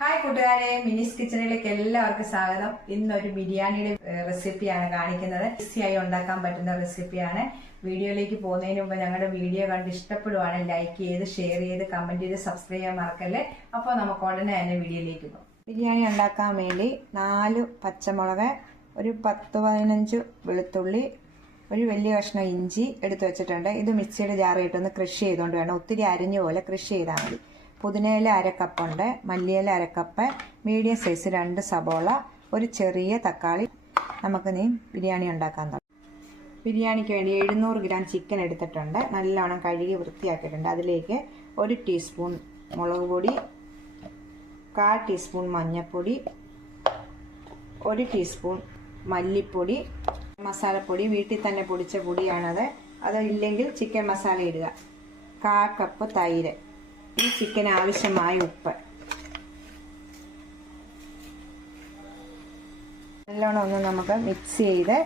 Hi കൂട്ടുകാരെ. മിനിസ് കിച്ചണിലേക്ക് എല്ലാവർക്കും സ്വാഗതം. ഇന്നൊരു ബിരിയാണിയുടെ റെസിപ്പിയാണ് കാണിക്കുന്നത്. ഈസിയായി ഉണ്ടാക്കാൻ പറ്റുന്ന റെസിപ്പിയാണ് വീഡിയോയിലേക്ക് പോകുന്നതിന് മുമ്പ് ഞങ്ങളുടെ വീഡിയോ കണ്ട് ഇഷ്ടപ്പെടുവാണ് ലൈക്ക് ചെയ്ത് ഷെയർ ചെയ്ത് കമന്റ് ചെയ്ത് സബ്സ്ക്രൈബ് ചെയ്യാൻ മറക്കല്ലേ? അപ്പോൾ നമുക്ക് ഉടനെ തന്നെ വീഡിയോയിലേക്ക് പോകും. ബിരിയാണി ഉണ്ടാക്കാൻ വേണ്ടി നാല് പച്ചമുളക് ഒരു പത്ത് പതിനഞ്ച് വെളുത്തുള്ളി ഒരു വലിയ കഷ്ണം ഇഞ്ചി എടുത്തു വെച്ചിട്ടുണ്ട്. ഇത് മിക്സിയുടെ ജാറിയിട്ടൊന്ന് കൃഷി ചെയ്തുകൊണ്ട് വേണം. ഒത്തിരി അരിഞ്ഞ പോലെ കൃഷി ചെയ്താൽ മതി. പുതിനയില അരക്കപ്പുണ്ട് മല്ലിയില അരക്കപ്പ് മീഡിയം സൈസ് രണ്ട് സബോള ഒരു ചെറിയ തക്കാളി. നമുക്ക് നീ ബിരിയാണി ഉണ്ടാക്കാൻ തുടങ്ങാം. ബിരിയാണിക്ക് വേണ്ടി എഴുന്നൂറ് ഗ്രാം ചിക്കൻ എടുത്തിട്ടുണ്ട്. നല്ലവണ്ണം കഴുകി വൃത്തിയാക്കിയിട്ടുണ്ട്. അതിലേക്ക് ഒരു ടീസ്പൂൺ മുളക് പൊടി കാൽ ടീസ്പൂൺ മഞ്ഞൾപ്പൊടി ഒരു ടീസ്പൂൺ മല്ലിപ്പൊടി. മസാലപ്പൊടി വീട്ടിൽ തന്നെ പൊടിച്ച പൊടിയാണത്. അത് ഇല്ലെങ്കിൽ ചിക്കൻ മസാല ഇടുക. കാ കപ്പ് തൈര്. ഈ ചിക്കൻ ആവശ്യമായ ഉപ്പ്. നല്ലോണം ഒന്ന് നമുക്ക് മിക്സ് ചെയ്ത്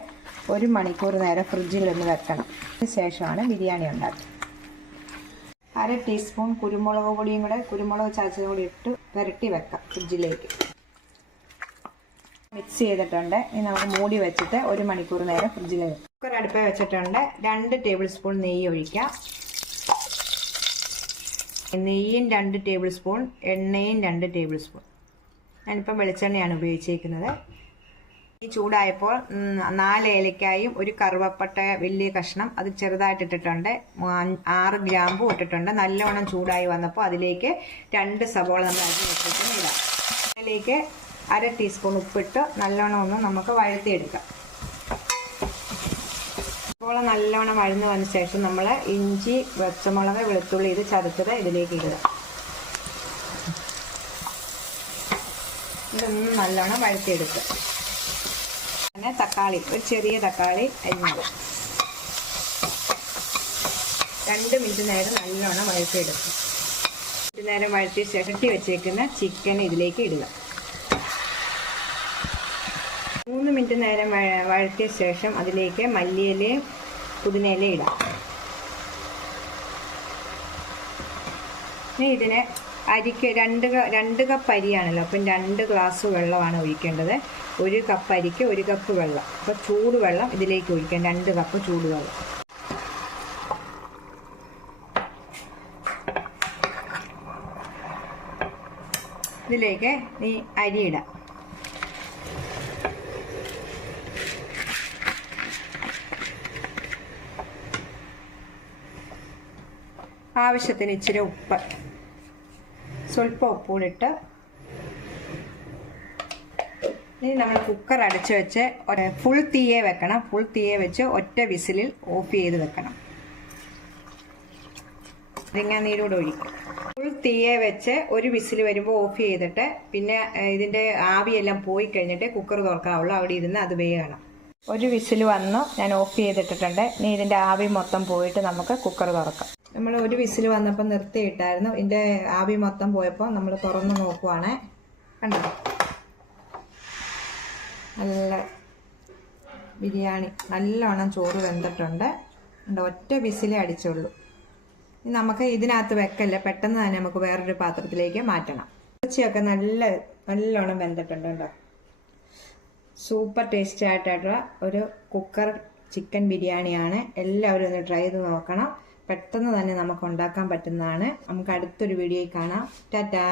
ഒരു മണിക്കൂർ നേരം ഫ്രിഡ്ജിൽ ഒന്ന് വെക്കണം ശേഷമാണ് ബിരിയാണി ഉണ്ടാക്കുക. അര ടീസ്പൂൺ കുരുമുളക് പൊടിയും കൂടെ കുരുമുളക് ചാച്ചതും കൂടി ഇട്ട് പുരട്ടി വെക്കാം ഫ്രിഡ്ജിലേക്ക് മിക്സ് ചെയ്തിട്ടുണ്ട്. ഇനി നമുക്ക് മൂടി വെച്ചിട്ട് ഒരു മണിക്കൂർ നേരം ഫ്രിഡ്ജിൽ വെക്കാം. കുക്കർ അടുപ്പ് വെച്ചിട്ടുണ്ട്. രണ്ട് ടേബിൾ സ്പൂൺ നെയ്യ് ഒഴിക്കാം. നെയ്യും രണ്ട് ടേബിൾ സ്പൂൺ എണ്ണയും രണ്ട് ടേബിൾ സ്പൂൺ ഞാനിപ്പം വെളിച്ചെണ്ണയാണ് ഉപയോഗിച്ചിരിക്കുന്നത് ഈ ചൂടായപ്പോൾ നാല് ഏലക്കായും ഒരു കറുവപ്പട്ട വലിയ കഷ്ണം അത് ചെറുതായിട്ട് ഇട്ടിട്ടുണ്ട്. ആറ് ഗ്രാമ്പും ഇട്ടിട്ടുണ്ട്. നല്ലവണ്ണം ചൂടായി വന്നപ്പോൾ അതിലേക്ക് രണ്ട് സവോള നമ്മൾ അരി വെച്ചിട്ട് അതിലേക്ക് അര ടീസ്പൂൺ ഉപ്പിട്ട് നല്ലവണ്ണം ഒന്ന് നമുക്ക് വഴത്തിയെടുക്കാം സവോള നല്ലവണ്ണം വഴന്നു വന്ന ശേഷം നമ്മൾ ഇഞ്ചി വെച്ചമുളക് വെളുത്തുള്ളി ഇത് ചതച്ചത് ഇതിലേക്ക് ഇടുക. ഇതൊന്ന് നല്ലോണം വഴത്തിയെടുക്കുക പിന്നെ തക്കാളി ഒരു ചെറിയ തക്കാളി അരിഞ്ഞത്. രണ്ട് മിനിറ്റ് നേരം നല്ലോണം വഴറ്റിയെടുക്കും മിനിറ്റ് നേരം വഴറ്റിയ ശേഷം വെച്ചേക്കുന്ന ചിക്കൻ ഇതിലേക്ക് ഇടുക. മൂന്ന് മിനിറ്റ് നേരം വഴറ്റിയ ശേഷം അതിലേക്ക് മല്ലിയിലയും പുതിനയിലയും ഇടാം. ഇനി ഇതിന് അരിക്ക് രണ്ട് രണ്ട് കപ്പ് അരിയാണല്ലോ അപ്പം രണ്ട് ഗ്ലാസ് വെള്ളമാണ് ഒഴിക്കേണ്ടത്. ഒരു കപ്പ് അരിക്ക് ഒരു കപ്പ് വെള്ളം. അപ്പോൾ ചൂടുവെള്ളം ഇതിലേക്ക് ഒഴിക്കാം രണ്ട് കപ്പ് ചൂടുവെള്ളം. ഇതിലേക്ക് നീ അരി ആവശ്യത്തിന് ഇച്ചിരി ഉപ്പ്. സ്വല്പം ഉപ്പൂടിട്ട് ഇനി നമ്മൾ കുക്കർ അടച്ച് വെച്ച് ഫുൾ തീയെ വെക്കണം. ഫുൾ തീയെ വെച്ച് ഒറ്റ വിസിലിൽ ഓഫ് ചെയ്ത് വെക്കണം. നീരൂടെ ഒഴിക്കും. ഫുൾ തീയെ വെച്ച് ഒരു വിസിൽ വരുമ്പോൾ ഓഫ് ചെയ്തിട്ട് പിന്നെ ഇതിന്റെ ആവിയെല്ലാം പോയി കഴിഞ്ഞിട്ട് കുക്കർ തുറക്കാവുള്ളൂ. അവിടെ ഇരുന്ന് അത് വേകണം. ഒരു വിസിൽ വന്നു. ഞാൻ ഓഫ് ചെയ്തിട്ടിട്ടുണ്ട്. ഇനി ഇതിന്റെ ആവി മൊത്തം പോയിട്ട് നമുക്ക് കുക്കർ തുറക്കാം. നമ്മൾ ഒരു വിസിൽ വന്നപ്പോൾ നിർത്തിയിട്ടായിരുന്നു. ഇതിന്റെ ആവി മൊത്തം പോയപ്പോൾ നമ്മൾ തുറന്ന് നോക്കുവാണ്. കണ്ടോ? നല്ല ബിരിയാണി. നല്ലോണം ചോറ് വെന്തിട്ടുണ്ട്. കണ്ടോ? ഒറ്റ വിസിലേ അടിച്ചുള്ളൂ. നമുക്ക് ഇതിനകത്ത് വെക്കല്ല? പെട്ടെന്ന് തന്നെ നമുക്ക് വേറൊരു പാത്രത്തിലേക്ക് മാറ്റണം. ഇറച്ചിയൊക്കെ നല്ല നല്ലോണം വെന്തിട്ടുണ്ട് കേട്ടോ സൂപ്പർ ടേസ്റ്റി ആയിട്ടുള്ള ഒരു കുക്കർ ചിക്കൻ ബിരിയാണിയാണ്. എല്ലാവരും ഒന്ന് ട്രൈ ചെയ്ത് നോക്കണം. പെട്ടെന്ന് തന്നെ നമുക്ക് ഉണ്ടാക്കാൻ പറ്റുന്നതാണ്. നമുക്ക് അടുത്തൊരു വീഡിയോയിൽ കാണാം. ടാറ്റാ.